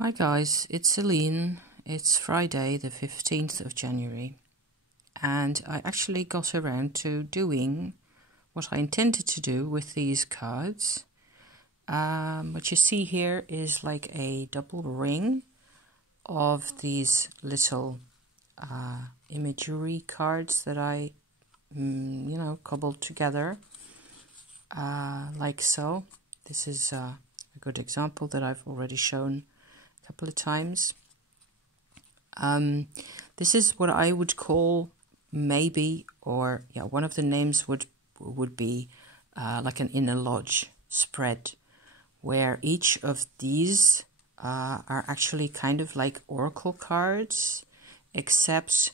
Hi guys, it's Celine. It's Friday the 15th of January and I actually got around to doing what I intended to do with these cards. What you see here is like a double ring of these little imagery cards that I cobbled together like so. This is a good example that I've already shown couple of times. This is what I would call maybe, or one of the names would be like an inner lodge spread, where each of these are actually kind of like oracle cards, except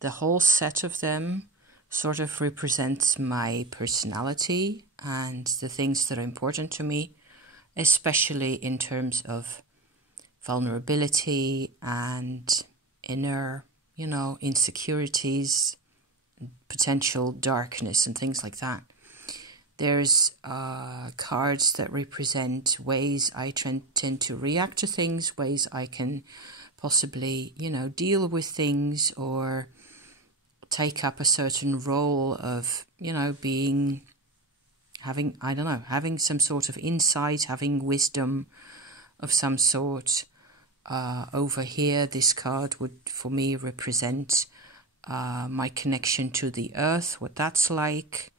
the whole set of them sort of represents my personality and the things that are important to me, especially in terms of vulnerability and inner, insecurities, potential darkness and things like that. There's cards that represent ways I tend to react to things, ways I can possibly, deal with things or take up a certain role of, having some sort of insight, having wisdom of some sort. Over here, this card would, for me, represent my connection to the earth, what that's like,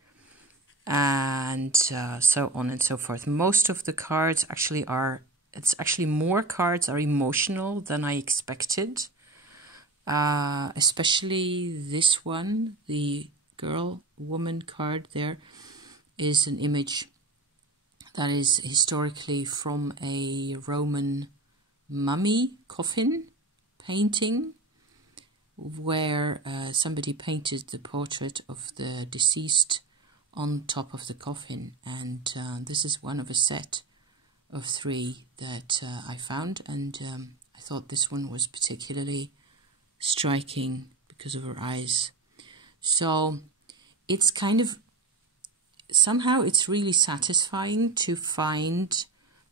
and so on and so forth. Most of the cards actually more cards are emotional than I expected, especially this one, the woman card there, is an image that is historically from a Roman mummy coffin painting, where somebody painted the portrait of the deceased on top of the coffin, and this is one of a set of 3 that I found, and I thought this one was particularly striking because of her eyes. So it's kind of, somehow it's really satisfying to find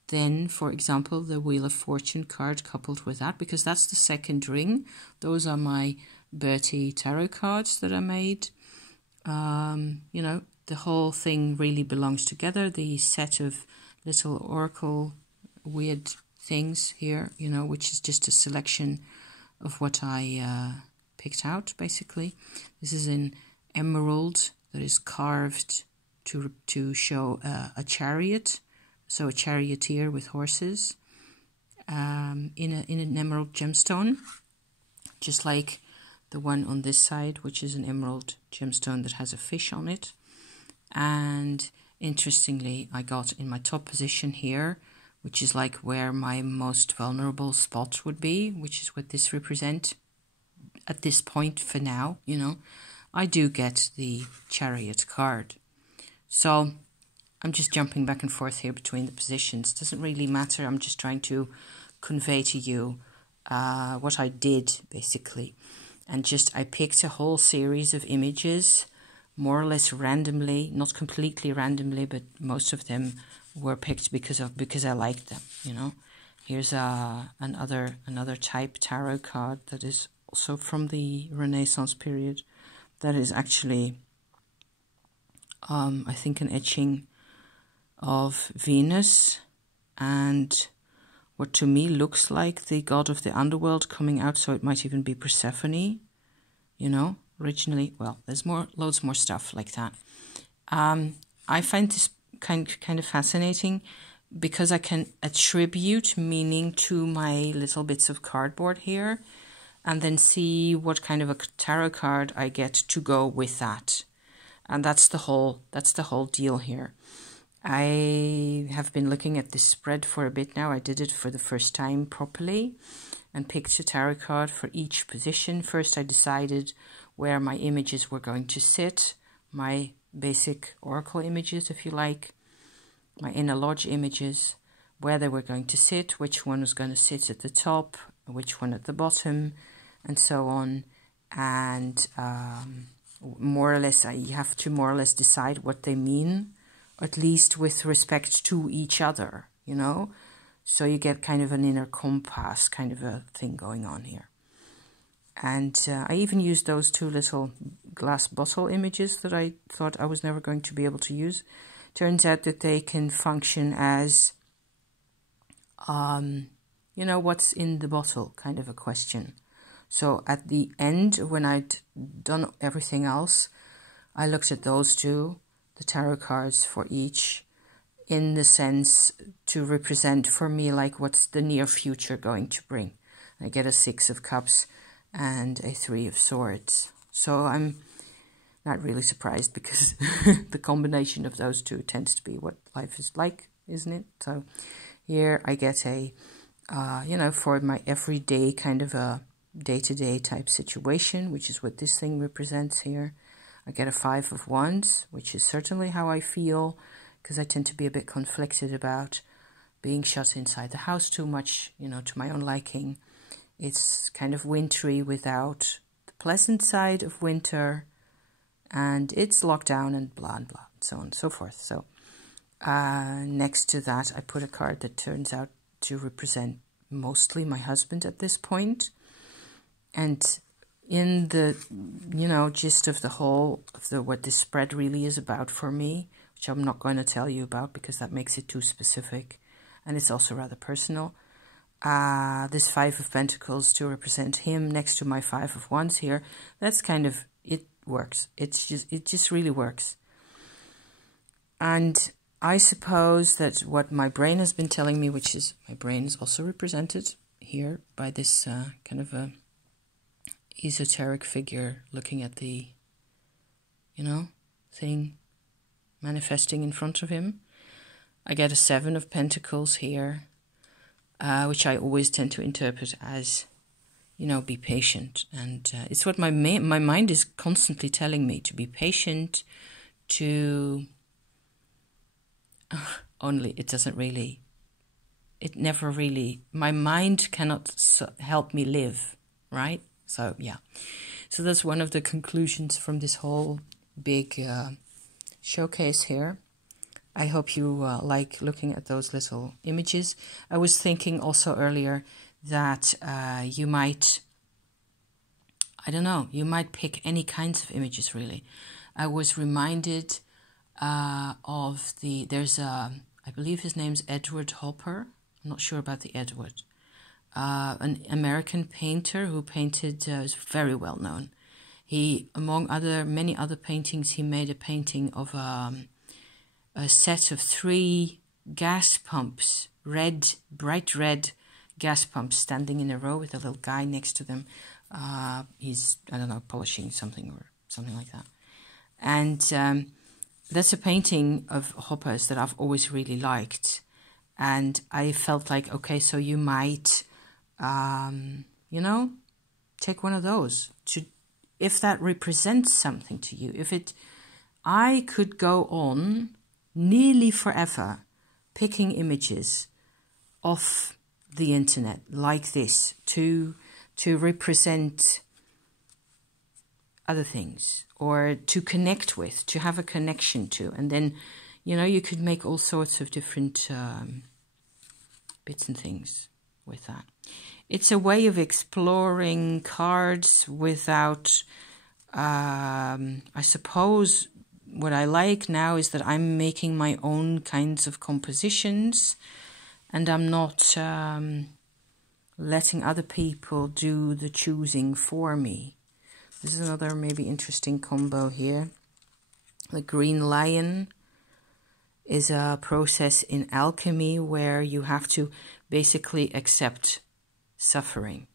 then, for example, the Wheel of Fortune card coupled with that, because that's the second ring. Those are my Bertie tarot cards that I made. The whole thing really belongs together. The set of little oracle weird things here, which is just a selection of what I picked out, basically. This is in emerald that is carved to show a chariot. So a charioteer with horses in an emerald gemstone, just like the one on this side, which is an emerald gemstone that has a fish on it. And interestingly, I got in my top position here, which is like where my most vulnerable spot would be, which is what this represents at this point for now, I do get the chariot card. So I'm just jumping back and forth here between the positions. Doesn't really matter. I'm just trying to convey to you what I did, basically. And I picked a whole series of images, more or less randomly, not completely randomly, but most of them were picked because I liked them, Here's another type tarot card that is also from the Renaissance period. That is actually, I think, an etching of Venus and what to me looks like the god of the underworld coming out, so it might even be Persephone, originally. Well, there's loads more stuff like that. I find this kind of fascinating because I can attribute meaning to my little bits of cardboard here and then see what kind of a tarot card I get to go with that. And that's the whole deal here. I have been looking at this spread for a bit now. I did it for the first time properly and picked a tarot card for each position. First, I decided where my images were going to sit, my basic oracle images, if you like, my inner lodge images, where they were going to sit, which one was going to sit at the top, which one at the bottom, and so on. And more or less, you have to more or less decide what they mean, at least with respect to each other, So you get kind of an inner compass kind of a thing going on here. And I even used those two little glass bottle images that I thought I was never going to be able to use. Turns out that they can function as, you know, what's in the bottle kind of a question. So at the end, when I'd done everything else, I looked at those two, the tarot cards for each, in the sense to represent for me like what's the near future going to bring. I get a 6 of Cups and a 3 of Swords. So I'm not really surprised because the combination of those two tends to be what life is like, isn't it? So here I get a, you know, for my everyday kind of a day-to-day type situation, which is what this thing represents here. I get a 5 of Wands, which is certainly how I feel, because I tend to be a bit conflicted about being shut inside the house too much, you know, to my own liking. It's kind of wintry without the pleasant side of winter, and it's lockdown and blah and blah, and so on and so forth. So next to that, I put a card that turns out to represent mostly my husband at this point. And in the, you know, gist of the whole, of the what this spread really is about for me, which I'm not going to tell you about because that makes it too specific, and it's also rather personal. This 5 of Pentacles to represent him next to my 5 of Wands here. That's kind of, it works. It just really works. And I suppose that what my brain has been telling me, which is my brain is also represented here by this kind of a esoteric figure looking at the, you know, thing manifesting in front of him. I get a 7 of Pentacles here, which I always tend to interpret as, you know, be patient. And it's what my mind is constantly telling me, to be patient, to... only it doesn't really... It never really... My mind cannot help me live, right? So, yeah. So that's one of the conclusions from this whole big showcase here. I hope you like looking at those little images. I was thinking also earlier that you might, I don't know, you might pick any kinds of images, really. I was reminded of there's a, I believe his name's Edward Hopper. I'm not sure about the Edward. An American painter who painted, is very well known. He, among many other paintings, he made a painting of a set of 3 gas pumps, bright red gas pumps standing in a row with a little guy next to them. He's, I don't know, polishing something or something like that. And that's a painting of Hopper's that I've always really liked. And I felt like, okay, so you might, you know, take one of those to, if that represents something to you. I could go on nearly forever picking images off the internet like this to represent other things or to connect with, to have a connection to. And then, you know, you could make all sorts of different bits and things with that. It's a way of exploring cards without, I suppose, what I like now is that I'm making my own kinds of compositions and I'm not letting other people do the choosing for me. This is another maybe interesting combo here. The Green Lion is a process in alchemy where you have to basically accept suffering.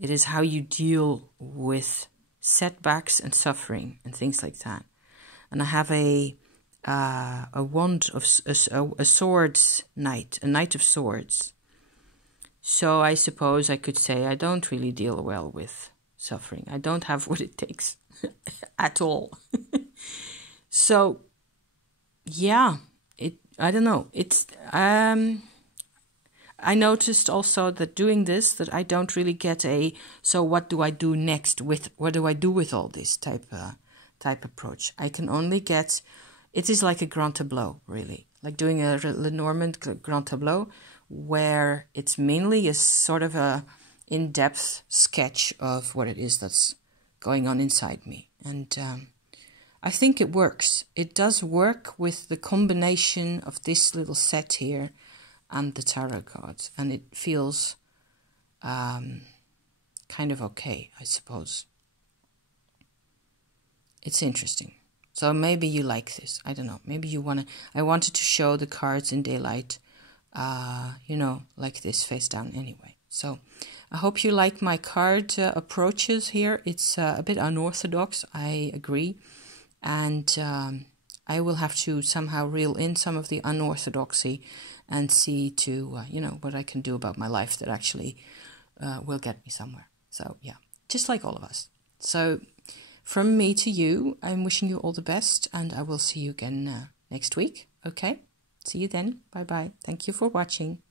It is how you deal with setbacks and suffering and things like that. And I have a wand of a swords knight, a knight of swords. So I suppose I could say I don't really deal well with suffering. I don't have what it takes at all. So yeah, I don't know. It's I noticed also that doing this, that I don't really get so what do I do next with, what do I do with all this type approach. I can only get, it is like a grand tableau, really. Like doing a Lenormand grand tableau, where it's mainly a sort of a in-depth sketch of what it is that's going on inside me. And I think it works. It does work with the combination of this little set here and the tarot cards, and it feels kind of okay, I suppose. It's interesting. So maybe you like this. I don't know. Maybe you want to... I wanted to show the cards in daylight, you know, like this face down anyway. So I hope you like my card approaches here. It's a bit unorthodox, I agree. And I will have to somehow reel in some of the unorthodoxy and see to, you know, what I can do about my life that actually will get me somewhere. So, yeah, just like all of us. So, from me to you, I'm wishing you all the best, and I will see you again next week. Okay? See you then. Bye-bye. Thank you for watching.